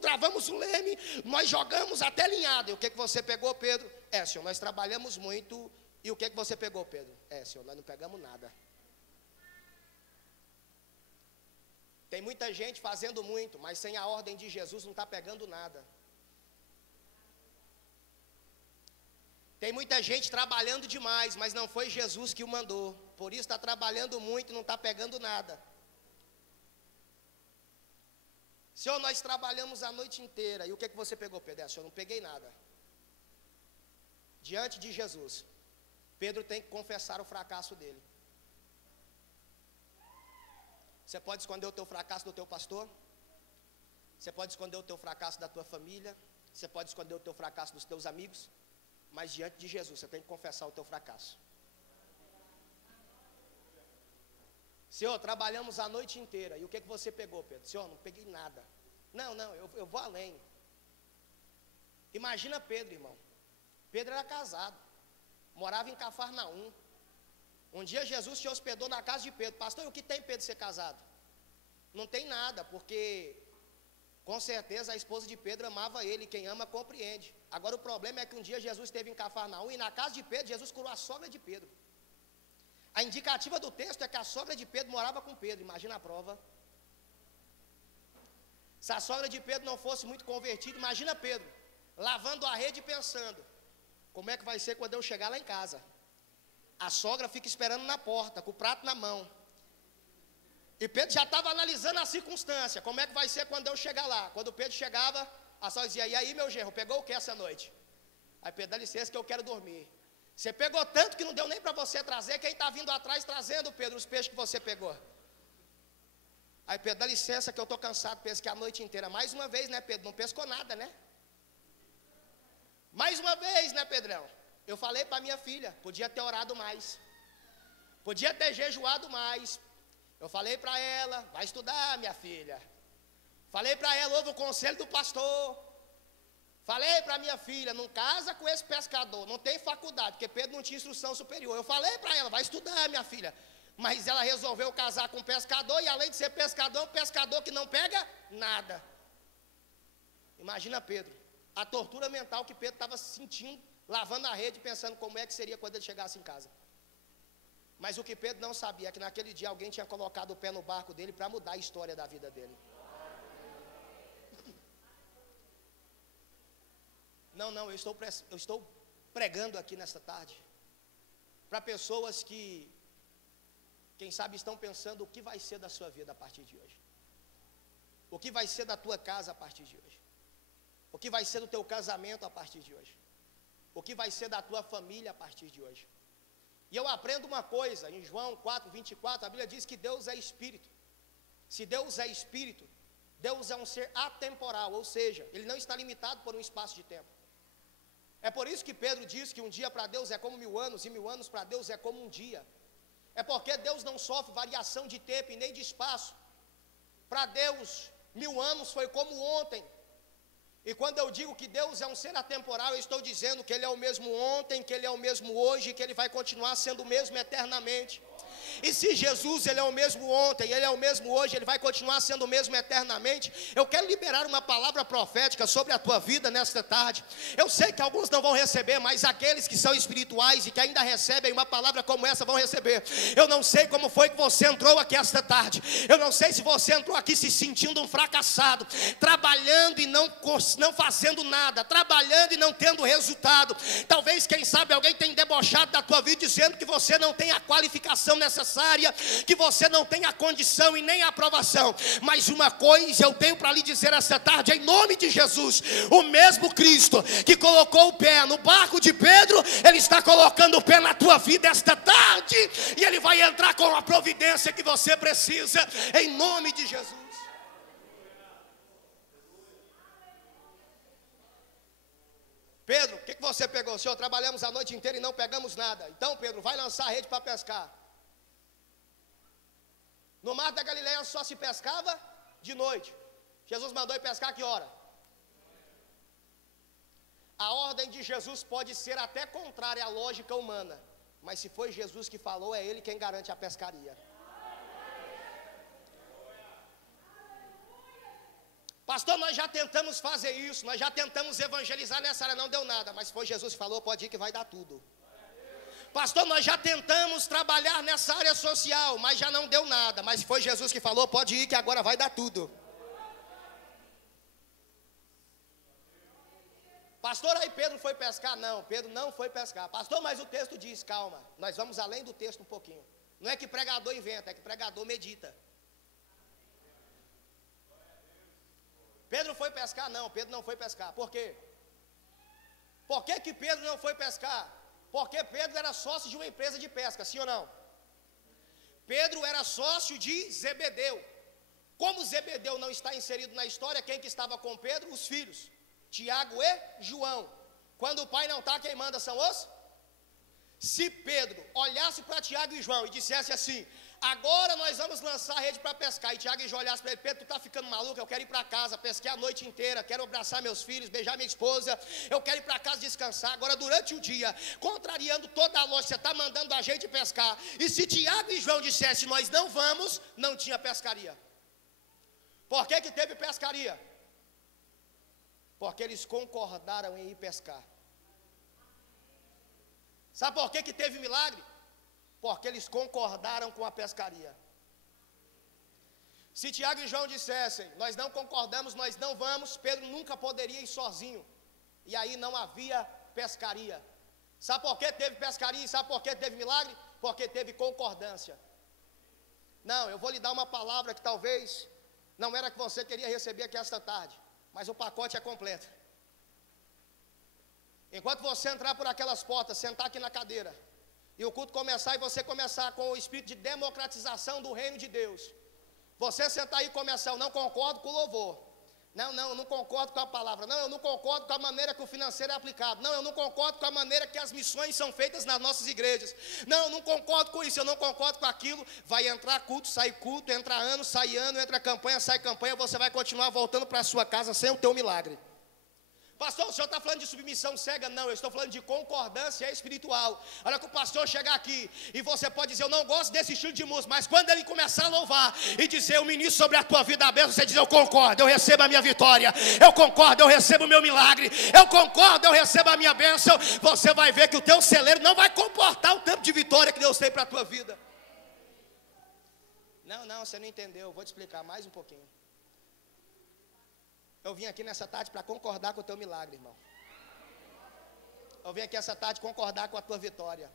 travamos o leme, nós jogamos até linhada. E o que você pegou, Pedro? Senhor, nós trabalhamos muito. E o que você pegou, Pedro? Senhor, nós não pegamos nada. Tem muita gente fazendo muito, mas sem a ordem de Jesus não está pegando nada. Tem muita gente trabalhando demais, mas não foi Jesus que o mandou. Por isso está trabalhando muito e não está pegando nada. Senhor, nós trabalhamos a noite inteira. E o que você pegou, Pedro? Senhor, não peguei nada. Diante de Jesus, Pedro tem que confessar o fracasso dele. Você pode esconder o teu fracasso do teu pastor. Você pode esconder o teu fracasso da tua família. Você pode esconder o teu fracasso dos teus amigos. Mas diante de Jesus, você tem que confessar o teu fracasso. Senhor, trabalhamos a noite inteira. E o que você pegou, Pedro? Senhor, não peguei nada. Não, eu vou além. Imagina Pedro, irmão. Pedro era casado, morava em Cafarnaum. Um dia Jesus se hospedou na casa de Pedro. Pastor, e o que tem Pedro ser casado? Não tem nada, porque com certeza a esposa de Pedro amava ele. Quem ama compreende. Agora o problema é que um dia Jesus esteve em Cafarnaum e na casa de Pedro, Jesus curou a sogra de Pedro. A indicativa do texto é que a sogra de Pedro morava com Pedro. Imagina a prova. Se a sogra de Pedro não fosse muito convertida, imagina Pedro lavando a rede e pensando: como é que vai ser quando eu chegar lá em casa? A sogra fica esperando na porta, com o prato na mão. E Pedro já estava analisando a circunstância. Como é que vai ser quando eu chegar lá? Quando Pedro chegava, a sogra dizia: e aí, meu genro, pegou o que essa noite? Aí Pedro: dá licença que eu quero dormir. Você pegou tanto que não deu nem para você trazer. Quem está vindo atrás trazendo, Pedro, os peixes que você pegou? Aí Pedro, dá licença que eu estou cansado, pesquei a noite inteira. Mais uma vez, né, Pedro? Não pescou nada, né? Mais uma vez, né, Pedrão? Eu falei para minha filha, podia ter orado mais, podia ter jejuado mais. Eu falei para ela, vai estudar, minha filha. Falei para ela, ouve o conselho do pastor. Falei para minha filha, não casa com esse pescador, não tem faculdade, porque Pedro não tinha instrução superior. Eu falei para ela, vai estudar, minha filha. Mas ela resolveu casar com um pescador, e além de ser pescador, um pescador que não pega nada. Imagina Pedro, a tortura mental que Pedro estava sentindo, lavando a rede, pensando como é que seria quando ele chegasse em casa. Mas o que Pedro não sabia é que naquele dia alguém tinha colocado o pé no barco dele para mudar a história da vida dele. Não, eu estou pregando aqui nesta tarde para pessoas que, quem sabe, estão pensando o que vai ser da sua vida a partir de hoje, o que vai ser da tua casa a partir de hoje, o que vai ser do teu casamento a partir de hoje, o que vai ser da tua família a partir de hoje. E eu aprendo uma coisa, em João 4:24, a Bíblia diz que Deus é espírito. Se Deus é espírito, Deus é um ser atemporal, ou seja, Ele não está limitado por um espaço de tempo. É por isso que Pedro diz que um dia para Deus é como 1000 anos, e 1000 anos para Deus é como um dia. É porque Deus não sofre variação de tempo e nem de espaço. Para Deus, 1000 anos foi como ontem. E quando eu digo que Deus é um ser atemporal, eu estou dizendo que Ele é o mesmo ontem, que Ele é o mesmo hoje, que Ele vai continuar sendo o mesmo eternamente. E se Jesus, Ele é o mesmo ontem, Ele é o mesmo hoje, Ele vai continuar sendo o mesmo eternamente, eu quero liberar uma palavra profética sobre a tua vida nesta tarde. Eu sei que alguns não vão receber, mas aqueles que são espirituais e que ainda recebem uma palavra como essa vão receber. Eu não sei como foi que você entrou aqui esta tarde. Eu não sei se você entrou aqui se sentindo um fracassado, trabalhando e não fazendo nada, trabalhando e não tendo resultado. Talvez, quem sabe, alguém tenha debochado da tua vida, dizendo que você não tem a qualificação necessária, que você não tem a condição e nem a aprovação. Mas uma coisa eu tenho para lhe dizer esta tarde, em nome de Jesus: o mesmo Cristo que colocou o pé no barco de Pedro, Ele está colocando o pé na tua vida esta tarde, e Ele vai entrar com a providência que você precisa, em nome de Jesus. Pedro, o que você pegou? Senhor, trabalhamos a noite inteira e não pegamos nada. Então, Pedro, vai lançar a rede para pescar. No mar da Galileia só se pescava de noite. Jesus mandou ir pescar que hora? A ordem de Jesus pode ser até contrária à lógica humana, mas se foi Jesus que falou, é Ele quem garante a pescaria. Pastor, nós já tentamos fazer isso, nós já tentamos evangelizar nessa área, não deu nada. Mas se foi Jesus que falou, pode ir que vai dar tudo. Pastor, nós já tentamos trabalhar nessa área social, mas já não deu nada. Mas se foi Jesus que falou, pode ir que agora vai dar tudo. Pastor, aí Pedro foi pescar? Não, Pedro não foi pescar. Pastor, mas o texto diz, calma, nós vamos além do texto um pouquinho. Não é que pregador inventa, é que pregador medita. Pedro foi pescar? Não, Pedro não foi pescar. Por quê? Por que Pedro não foi pescar? Porque Pedro era sócio de uma empresa de pesca, sim ou não? Pedro era sócio de Zebedeu. Como Zebedeu não está inserido na história, quem que estava com Pedro? Os filhos, Tiago e João. Quando o pai não está, quem manda são os? Se Pedro olhasse para Tiago e João e dissesse assim: agora nós vamos lançar a rede para pescar, e Tiago e João olhassem para ele: Pedro, tu está ficando maluco, eu quero ir para casa, pesquei a noite inteira, quero abraçar meus filhos, beijar minha esposa, eu quero ir para casa descansar. Agora durante o dia, contrariando toda a lógica, você está mandando a gente pescar. E se Tiago e João dissessem nós não vamos, não tinha pescaria. Por que teve pescaria? Porque eles concordaram em ir pescar. Sabe por que teve milagre? Porque eles concordaram com a pescaria. Se Tiago e João dissessem nós não concordamos, nós não vamos, Pedro nunca poderia ir sozinho, e aí não havia pescaria. Sabe por que teve pescaria e sabe por que teve milagre? Porque teve concordância. Não, eu vou lhe dar uma palavra que talvez não era que você queria receber aqui esta tarde, mas o pacote é completo. Enquanto você entrar por aquelas portas, sentar aqui na cadeira, e o culto começar, e você começar com o espírito de democratização do reino de Deus, você sentar aí e começar: eu não concordo com o louvor, não, eu não concordo com a palavra, não, eu não concordo com a maneira que o financeiro é aplicado, não, eu não concordo com a maneira que as missões são feitas nas nossas igrejas, não, eu não concordo com isso, eu não concordo com aquilo. Vai entrar culto, sai culto, entra ano, sai ano, entra campanha, sai campanha, você vai continuar voltando para a sua casa sem o teu milagre. Pastor, o senhor está falando de submissão cega? Não, eu estou falando de concordância espiritual. Olha que o pastor chegar aqui e você pode dizer: eu não gosto desse estilo de música, mas quando ele começar a louvar e dizer: eu ministro sobre a tua vida a bênção, você diz: eu concordo, eu recebo a minha vitória, eu concordo, eu recebo o meu milagre, eu concordo, eu recebo a minha bênção. Você vai ver que o teu celeiro não vai comportar o tempo de vitória que Deus tem para a tua vida. Não, você não entendeu, eu vou te explicar mais um pouquinho. Eu vim aqui nessa tarde para concordar com o teu milagre, irmão. Eu vim aqui essa tarde concordar com a tua vitória.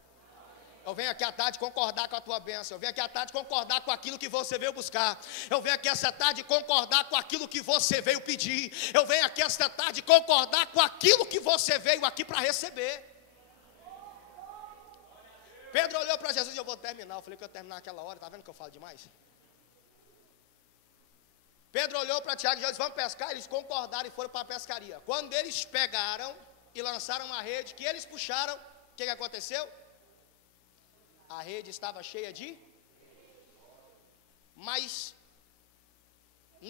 Eu venho aqui à tarde concordar com a tua bênção. Eu venho aqui à tarde concordar com aquilo que você veio buscar. Eu venho aqui essa tarde concordar com aquilo que você veio pedir. Eu venho aqui esta tarde concordar com aquilo que você veio aqui para receber. Pedro olhou para Jesus e: eu vou terminar. Eu falei que eu ia terminar naquela hora. Está vendo que eu falo demais? Pedro olhou para Tiago e Jesus: vamos pescar. Eles concordaram e foram para a pescaria. Quando eles pegaram e lançaram uma rede, que eles puxaram, o que aconteceu? A rede estava cheia de... Mas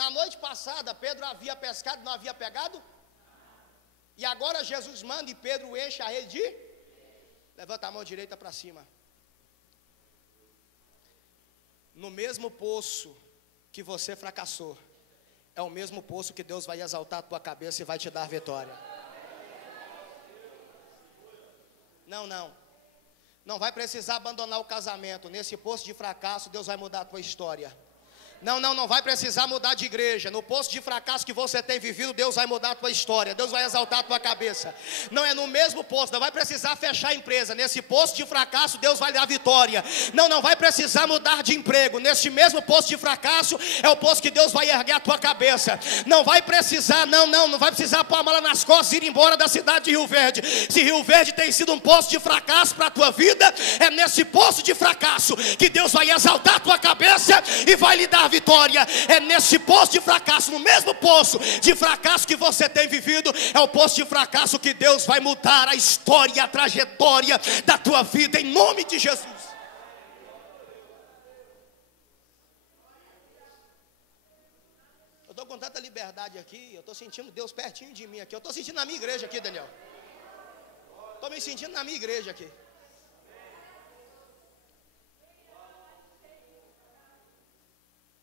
na noite passada Pedro havia pescado, não havia pegado? E agora Jesus manda e Pedro enche a rede de... Levanta a mão direita para cima. No mesmo poço que você fracassou, é o mesmo poço que Deus vai exaltar a tua cabeça e vai te dar vitória. Não vai precisar abandonar o casamento. Nesse poço de fracasso, Deus vai mudar a tua história. Não vai precisar mudar de igreja. No poço de fracasso que você tem vivido, Deus vai mudar a tua história. Deus vai exaltar a tua cabeça. Não é no mesmo poço, não vai precisar fechar a empresa. Nesse poço de fracasso, Deus vai dar vitória. Não vai precisar mudar de emprego. Nesse mesmo poço de fracasso, é o poço que Deus vai erguer a tua cabeça. Não vai precisar, não vai precisar pôr a mala nas costas e ir embora da cidade de Rio Verde. Se Rio Verde tem sido um poço de fracasso para a tua vida, é nesse poço de fracasso que Deus vai exaltar a tua cabeça e vai lhe dar vitória. É nesse poço de fracasso, no mesmo poço de fracasso que você tem vivido, é o poço de fracasso que Deus vai mudar a história e a trajetória da tua vida, em nome de Jesus. Eu estou com tanta liberdade aqui, eu estou sentindo Deus pertinho de mim aqui, eu estou sentindo na minha igreja aqui, Daniel. Estou me sentindo na minha igreja aqui.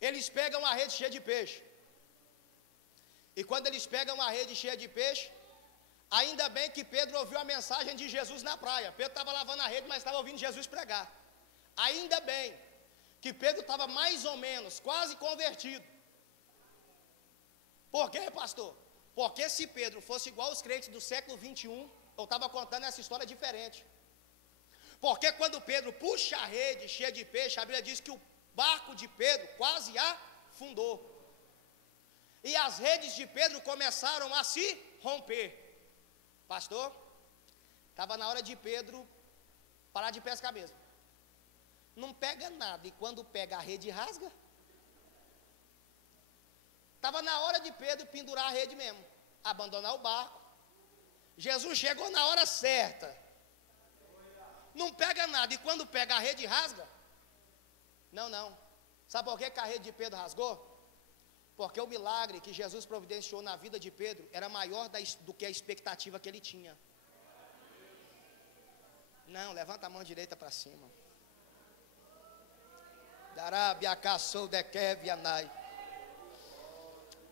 Eles pegam a rede cheia de peixe. E quando eles pegam a rede cheia de peixe, ainda bem que Pedro ouviu a mensagem de Jesus na praia. Pedro estava lavando a rede, mas estava ouvindo Jesus pregar. Ainda bem que Pedro estava mais ou menos, quase convertido. Por quê, pastor? Porque se Pedro fosse igual aos crentes do século 21, eu estava contando essa história diferente. Porque quando Pedro puxa a rede cheia de peixe, a Bíblia diz que o barco de Pedro quase afundou. E as redes de Pedro começaram a se romper. Pastor, estava na hora de Pedro parar de pescar mesmo. Não pega nada, e quando pega a rede rasga. Estava na hora de Pedro pendurar a rede mesmo, abandonar o barco. Jesus chegou na hora certa. Não pega nada, e quando pega a rede rasga. Não. Sabe por que a rede de Pedro rasgou? Porque o milagre que Jesus providenciou na vida de Pedro era maior do que a expectativa que ele tinha. Não, levanta a mão direita para cima. Darabiacaçou dekevianai.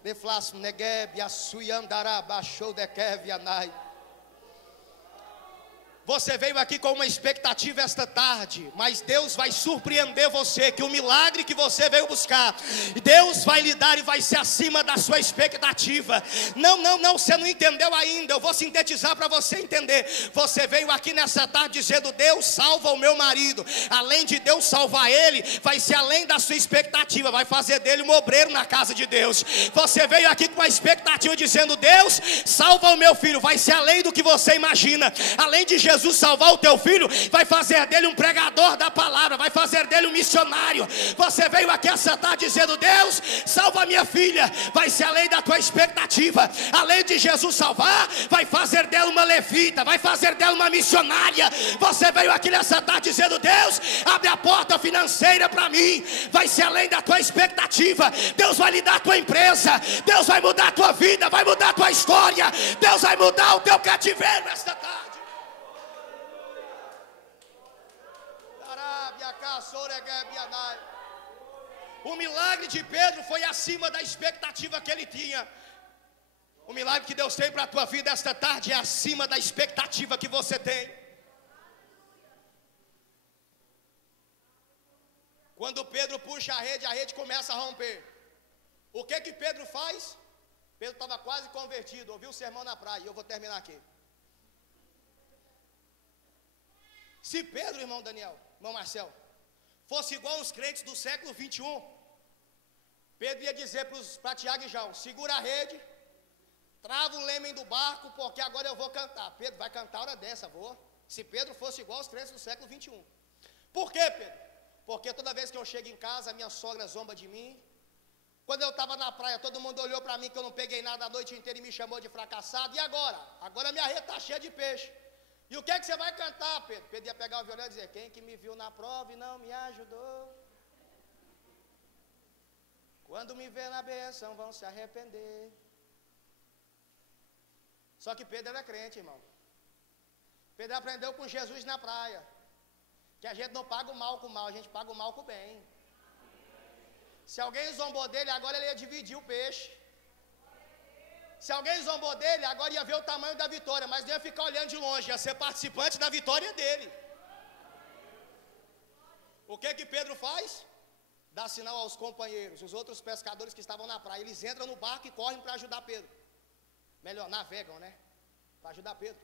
Beflas negebiasuyandará baixou dekevianai. Você veio aqui com uma expectativa esta tarde, mas Deus vai surpreender você, que o milagre que você veio buscar, Deus vai lhe dar e vai ser acima da sua expectativa. Não, você não entendeu ainda, eu vou sintetizar para você entender. Você veio aqui nessa tarde dizendo: Deus salva o meu marido. Além de Deus salvar ele, vai ser além da sua expectativa, vai fazer dele um obreiro na casa de Deus. Você veio aqui com a expectativa dizendo: Deus salva o meu filho, vai ser além do que você imagina. Além de Jesus salvar o teu filho, vai fazer dele um pregador da palavra, vai fazer dele um missionário. Você veio aqui essa tarde dizendo: Deus salva a minha filha, vai ser além da tua expectativa. Além de Jesus salvar, vai fazer dela uma levita, vai fazer dela uma missionária. Você veio aqui nessa tarde dizendo: Deus abre a porta financeira para mim, vai ser além da tua expectativa. Deus vai lhe dar a tua empresa, Deus vai mudar a tua vida, vai mudar a tua história, Deus vai mudar o teu cativeiro esta tarde. O milagre de Pedro foi acima da expectativa que ele tinha. O milagre que Deus tem para a tua vida esta tarde é acima da expectativa que você tem. Quando Pedro puxa a rede começa a romper. O que Pedro faz? Pedro estava quase convertido, ouviu o sermão na praia, e eu vou terminar aqui. Se Pedro, irmão Daniel, irmão Marcel, fosse igual aos crentes do século 21, Pedro ia dizer para Tiago e João: segura a rede, trava o leme do barco, porque agora eu vou cantar. Pedro vai cantar a hora dessa, boa. Se Pedro fosse igual aos crentes do século 21. Por quê, Pedro? Porque toda vez que eu chego em casa, a minha sogra zomba de mim. Quando eu estava na praia, todo mundo olhou para mim que eu não peguei nada a noite inteira e me chamou de fracassado. E agora? Agora minha rede está cheia de peixe. E o que é que você vai cantar, Pedro? Pedro ia pegar o violão e dizer: quem que me viu na prova e não me ajudou, quando me vê na bênção vão se arrepender. Só que Pedro era crente, irmão. Pedro aprendeu com Jesus na praia, que a gente não paga o mal com o mal, a gente paga o mal com o bem. Se alguém zombou dele, agora ele ia dividir o peixe. Se alguém zombou dele, agora ia ver o tamanho da vitória, mas não ia ficar olhando de longe, ia ser participante da vitória dele. O que Pedro faz? Dá sinal aos companheiros, os outros pescadores que estavam na praia. Eles entram no barco e correm para ajudar Pedro. Melhor, navegam, né? Para ajudar Pedro.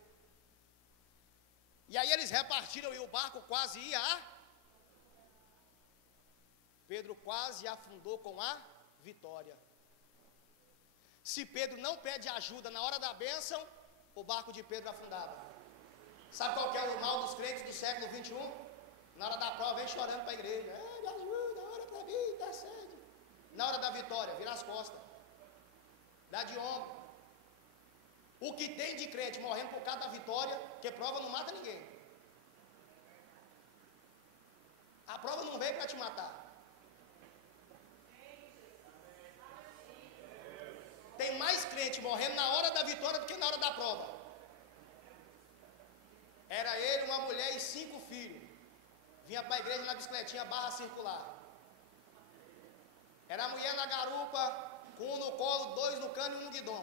E aí eles repartiram e o barco quase ia. Pedro quase afundou com a vitória. Se Pedro não pede ajuda na hora da bênção, o barco de Pedro afundava. Sabe qual que é o mal dos crentes do século 21? Na hora da prova vem chorando para a igreja: me ajuda, ora para mim, intercede. Na hora da vitória, vira as costas, dá de ombro. O que tem de crente morrendo por causa da vitória, que prova não mata ninguém. A prova não veio para te matar. Tem mais crente morrendo na hora da vitória do que na hora da prova. Era ele, uma mulher e 5 filhos. Vinha para a igreja na bicicletinha barra circular. Era a mulher na garupa, com um no colo, 2 no cano e um no guidão.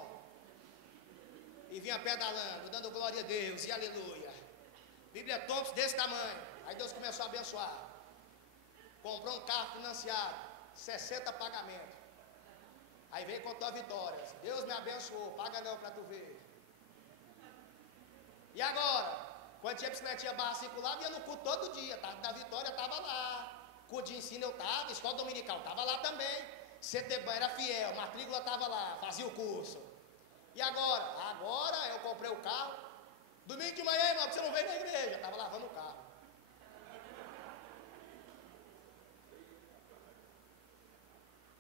E vinha pedalando, dando glória a Deus e aleluia. Bíblia Thompson desse tamanho. Aí Deus começou a abençoar. Comprou um carro financiado, 60 pagamentos. Aí veio com a tua vitória: Deus me abençoou, paga não para tu ver. E agora? Quando tinha bicicletinha barra circular, vinha no culto todo dia. Da vitória estava lá. Culto de ensino eu estava, escola dominical estava lá também. CTBAN era fiel, matrícula estava lá, fazia o curso. E agora? Agora eu comprei o carro. Domingo de manhã, irmão, você não veio na igreja, estava lavando o carro.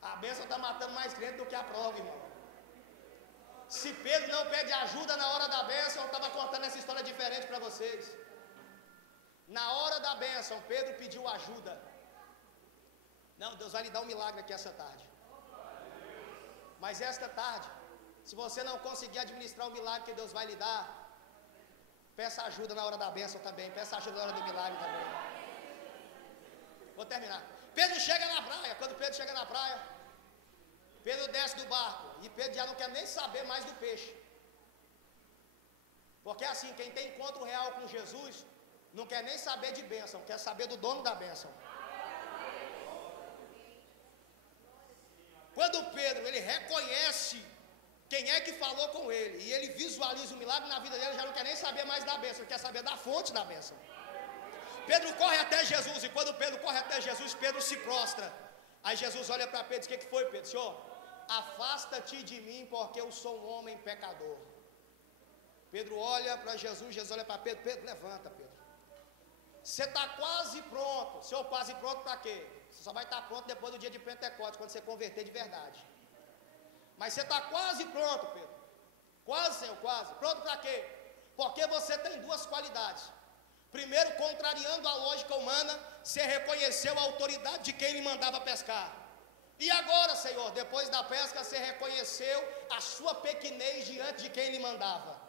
A bênção está matando mais crente do que a prova, irmão. Se Pedro não pede ajuda na hora da bênção, eu estava contando essa história diferente para vocês. Na hora da bênção, Pedro pediu ajuda. Não, Deus vai lhe dar um milagre aqui essa tarde. Mas esta tarde, se você não conseguir administrar o milagre que Deus vai lhe dar, peça ajuda na hora da bênção também. Peça ajuda na hora do milagre também. Vou terminar. Pedro chega na praia. Quando Pedro chega na praia, Pedro desce do barco. E Pedro já não quer nem saber mais do peixe. Porque assim, quem tem encontro real com Jesus, não quer nem saber de bênção, quer saber do dono da bênção. Quando Pedro, ele reconhece quem é que falou com ele, e ele visualiza o milagre na vida dele, já não quer nem saber mais da bênção, ele quer saber da fonte da bênção. Pedro corre até Jesus, e quando Pedro corre até Jesus, Pedro se prostra. Aí Jesus olha para Pedro e diz: o que foi, Pedro? Senhor, afasta-te de mim, porque eu sou um homem pecador. Pedro olha para Jesus, Jesus olha para Pedro: Pedro, levanta, Pedro. Você está quase pronto. Senhor, quase pronto para quê? Você só vai estar pronto depois do dia de Pentecostes, quando você converter de verdade. Mas você está quase pronto, Pedro. Quase, Senhor, quase. Pronto para quê? Porque você tem duas qualidades. Primeiro, contrariando a lógica humana, você reconheceu a autoridade de quem lhe mandava pescar. E agora, Senhor, depois da pesca, você reconheceu a sua pequenez diante de quem lhe mandava.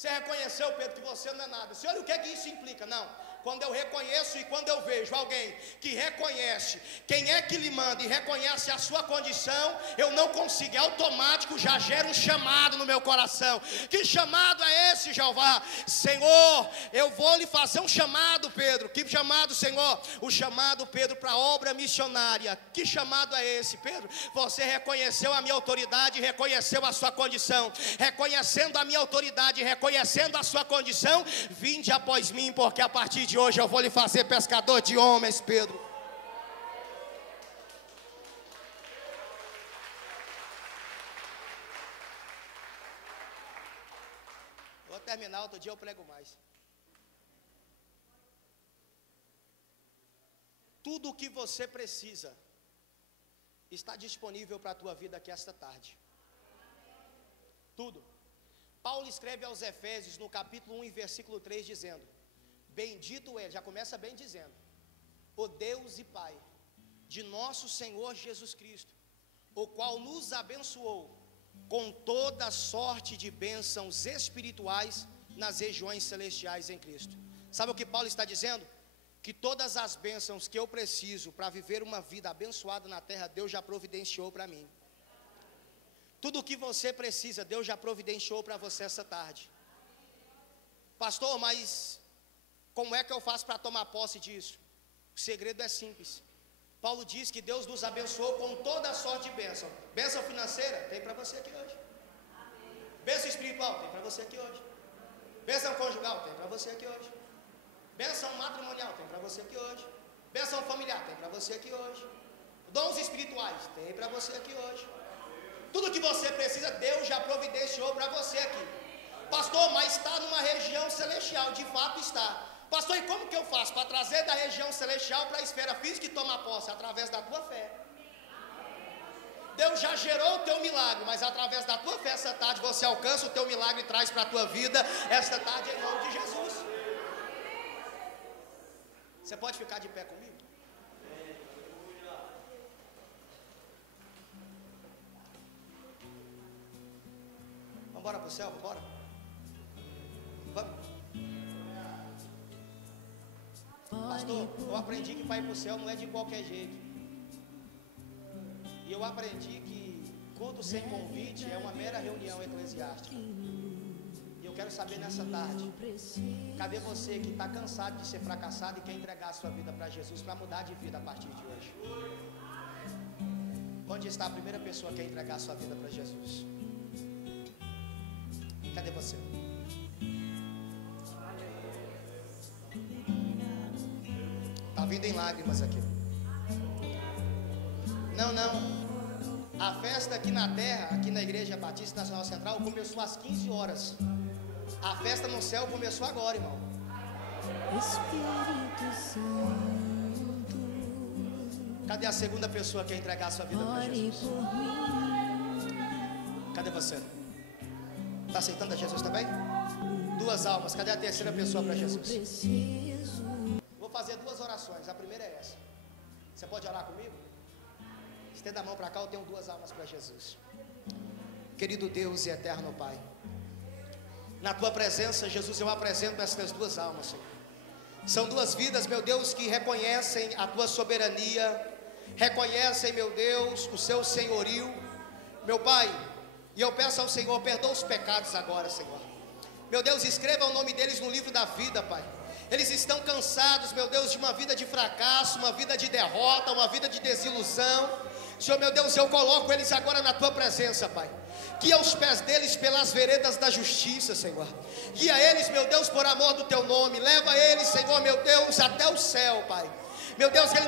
Você reconheceu, Pedro, que você não é nada. Senhor, o que é que isso implica? Não. Quando eu reconheço e quando eu vejo alguém que reconhece quem é que lhe manda e reconhece a sua condição, eu não consigo, é automático, já gera um chamado no meu coração. Que chamado é esse, Jeová? Senhor, eu vou lhe fazer um chamado, Pedro. Que chamado, Senhor? O chamado, Pedro, para a obra missionária. Que chamado é esse, Pedro? Você reconheceu a minha autoridade, reconheceu a sua condição. Reconhecendo a minha autoridade, reconhecendo a sua condição, vinde após mim, porque a partir de hoje eu vou lhe fazer pescador de homens, Pedro. Vou terminar, outro dia eu prego mais. Tudo o que você precisa está disponível para a tua vida aqui esta tarde. Tudo. Paulo escreve aos Efésios no capítulo 1 e versículo 3 dizendo: bendito é, já começa bem dizendo, o Deus e Pai de nosso Senhor Jesus Cristo, o qual nos abençoou com toda sorte de bênçãos espirituais nas regiões celestiais em Cristo. Sabe o que Paulo está dizendo? Que todas as bênçãos que eu preciso para viver uma vida abençoada na terra, Deus já providenciou para mim. Tudo o que você precisa, Deus já providenciou para você essa tarde. Pastor, mas como é que eu faço para tomar posse disso? O segredo é simples. Paulo diz que Deus nos abençoou com toda a sorte de bênção. Bênção financeira, tem para você aqui hoje. Bênção espiritual, tem para você aqui hoje. Bênção conjugal, tem para você aqui hoje. Bênção matrimonial, tem para você aqui hoje. Bênção familiar, tem para você aqui hoje. Dons espirituais, tem para você aqui hoje. Tudo que você precisa, Deus já providenciou para você aqui. Pastor, mas está numa região celestial, de fato está. Pastor, e como que eu faço para trazer da região celestial para a esfera física e tomar posse? Através da tua fé. Deus já gerou o teu milagre, mas através da tua fé essa tarde você alcança o teu milagre e traz para a tua vida esta tarde em nome de Jesus. Você pode ficar de pé comigo? Vamos embora para o céu, vamos embora? Vamos. Pastor, eu aprendi que para ir para o céu não é de qualquer jeito. E eu aprendi que culto sem convite é uma mera reunião eclesiástica. E eu quero saber nessa tarde, cadê você que está cansado de ser fracassado e quer entregar a sua vida para Jesus, para mudar de vida a partir de hoje? Onde está a primeira pessoa que quer entregar a sua vida para Jesus? Cadê você? Está vindo em lágrimas aqui. Não. A festa aqui na terra, aqui na Igreja Batista Nacional Central, começou às 15 horas. A festa no céu começou agora, irmão. Espírito Santo. Cadê a segunda pessoa que quer entregar a sua vida para Jesus? Cadê você? Está aceitando a Jesus também? Duas almas. Cadê a terceira pessoa para Jesus? Vou fazer duas orações. A primeira é essa. Você pode orar comigo? Estenda a mão para cá, eu tenho duas almas para Jesus. Querido Deus e eterno Pai, na Tua presença, Jesus, eu apresento estas duas almas, Senhor. São duas vidas, meu Deus, que reconhecem a Tua soberania, reconhecem, meu Deus, o Seu senhorio, meu Pai. E eu peço ao Senhor, perdoa os pecados agora, Senhor. Meu Deus, escreva o nome deles no livro da vida, Pai. Eles estão cansados, meu Deus, de uma vida de fracasso, uma vida de derrota, uma vida de desilusão. Senhor, meu Deus, eu coloco eles agora na Tua presença, Pai. Guia os pés deles pelas veredas da justiça, Senhor. Guia eles, meu Deus, por amor do Teu nome. Leva eles, Senhor, meu Deus, até o céu, Pai. Meu Deus, que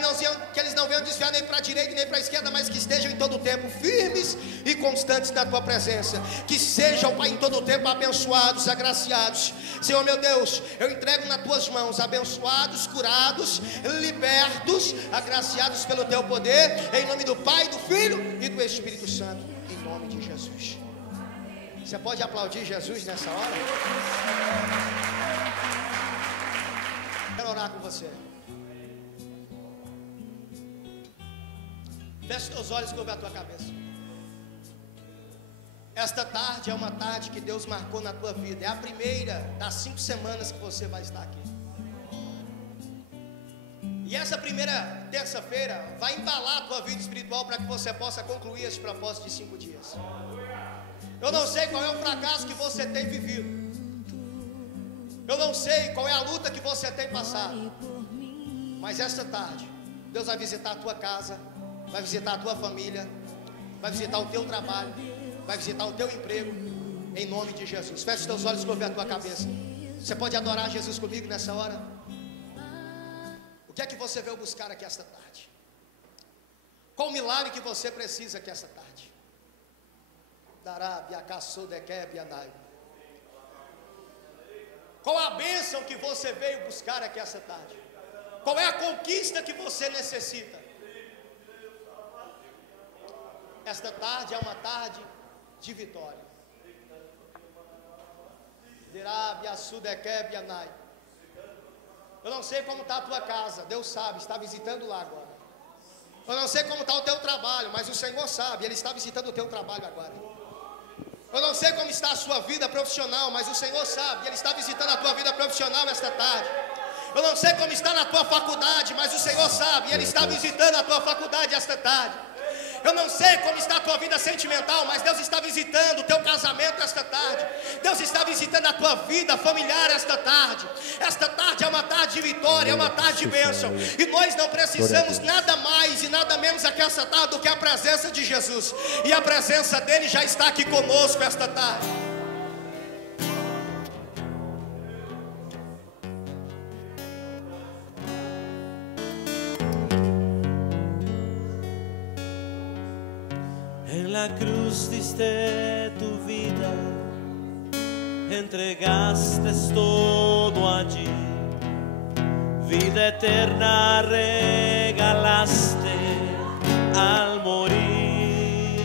eles não venham desviar nem para a direita nem para a esquerda, mas que estejam em todo o tempo firmes e constantes na Tua presença. Que sejam, Pai, em todo o tempo abençoados, agraciados. Senhor, meu Deus, eu entrego nas Tuas mãos, abençoados, curados, libertos, agraciados pelo Teu poder, em nome do Pai, do Filho e do Espírito Santo, em nome de Jesus. Você pode aplaudir Jesus nessa hora? Quero orar com você. Feche teus olhos e curva a tua cabeça. Esta tarde é uma tarde que Deus marcou na tua vida. É a primeira das 5 semanas que você vai estar aqui. E essa primeira terça-feira vai embalar a tua vida espiritual para que você possa concluir esse propósito de 5 dias. Eu não sei qual é o fracasso que você tem vivido. Eu não sei qual é a luta que você tem passado. Mas esta tarde, Deus vai visitar a tua casa, vai visitar a tua família, vai visitar o teu trabalho, vai visitar o teu emprego, em nome de Jesus. Feche os teus olhos e curva a tua cabeça. Você pode adorar Jesus comigo nessa hora? O que é que você veio buscar aqui esta tarde? Qual o milagre que você precisa aqui esta tarde? Qual a bênção que você veio buscar aqui esta tarde? Qual é a conquista que você necessita? Esta tarde é uma tarde de vitória. Eu não sei como está a tua casa, Deus sabe, está visitando lá agora. Eu não sei como está o teu trabalho, mas o Senhor sabe, Ele está visitando o teu trabalho agora. Eu não sei como está a sua vida profissional, mas o Senhor sabe, Ele está visitando a tua vida profissional esta tarde. Eu não sei como está na tua faculdade, mas o Senhor sabe, Ele está visitando a tua faculdade esta tarde. Eu não sei como está a tua vida sentimental, mas Deus está visitando o teu casamento esta tarde. Deus está visitando a tua vida familiar esta tarde. Esta tarde é uma tarde de vitória, é uma tarde de bênção. E nós não precisamos nada mais e nada menos aqui esta tarde do que a presença de Jesus. E a presença dele já está aqui conosco esta tarde. En la cruz diste tu vida, entregaste todo allí, vida eterna regalaste al morir.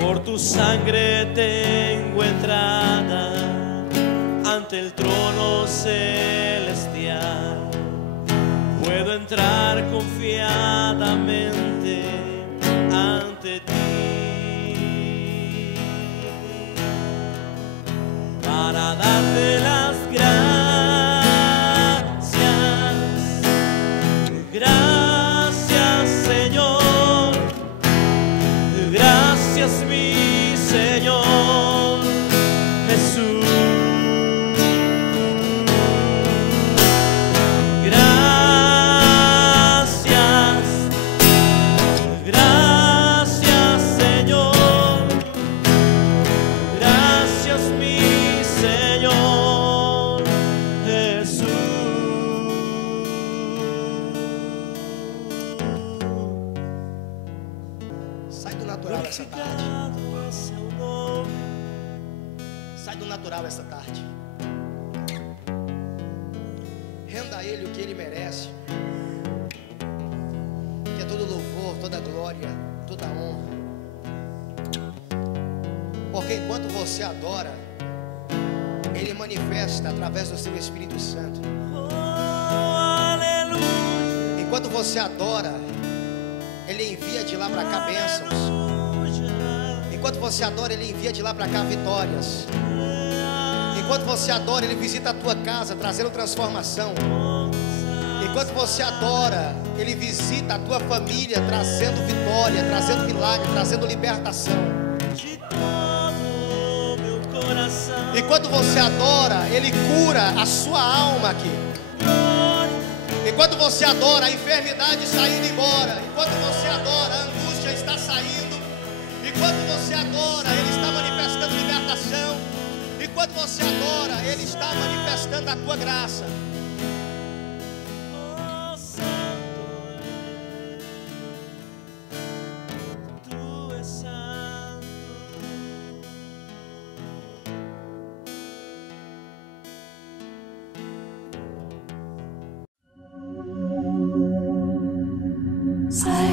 Por tu sangre tengo entrada ante el trono celestial, puedo entrar confiadamente ante ti, para darte las gracias. Gracias, Señor, gracias, mi Señor Jesús. Essa tarde. Sai do natural essa tarde. Renda a Ele o que Ele merece, que é todo louvor, toda glória, toda honra. Porque enquanto você adora, Ele manifesta através do seu Espírito Santo. Enquanto você adora, Ele envia de lá para cá bênçãos. Enquanto você adora, Ele envia de lá para cá vitórias. Enquanto você adora, Ele visita a tua casa, trazendo transformação. Enquanto você adora, Ele visita a tua família, trazendo vitória, trazendo milagre, trazendo libertação. de todo meu coração. Enquanto você adora, Ele cura a sua alma aqui. Enquanto você adora, a enfermidade saindo embora. Enquanto você adora, a angústia está saindo. Enquanto você adora, Ele está manifestando libertação. Enquanto você adora, Ele está manifestando a tua graça. Oh, santo tu és santo. Silence.